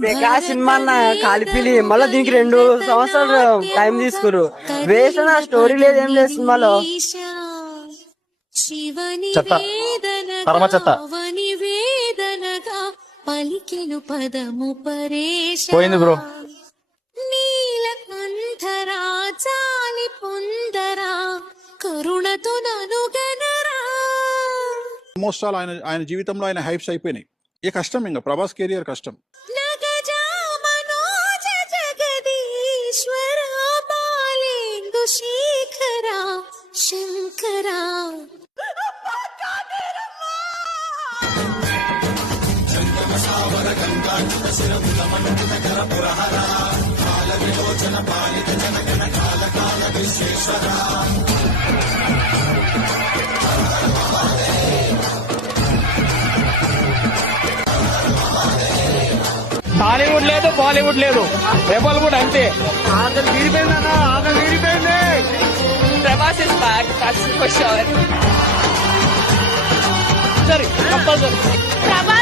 Prakash cinema అన్న కాలిపిలి మళ్ళీ దీనికి 2 సంవత్సరాలు టైం తీసుకురు. వేస్ట్ అన్న, స్టోరీ లేదు, ఏం లేదు సినిమాలో. చెత్త, పరమ చెత్త. పలికెను పదము పరేష పోయింది బ్రో. నీలకంఠరా చాలి పొందరా కరుణతో ననుగనరా. ఆల్మోస్ట్ ఆల్ ఆయన జీవితంలో ఆయన హైప్స్ అయిపోయినాయి. ఇక కష్టం, ఇంకా ప్రభాస్ కెరియర్ కష్టం. నగజా మనోజ జగదీశ్వర బాలేందు శేఖరా శంకరా. హాలీవుడ్ లేదు, బాలీవుడ్ లేదు, రెబల్ కూడా అంతే. Prabhas is back, that's for sure. సరే, కంపల్సరీ Prabhas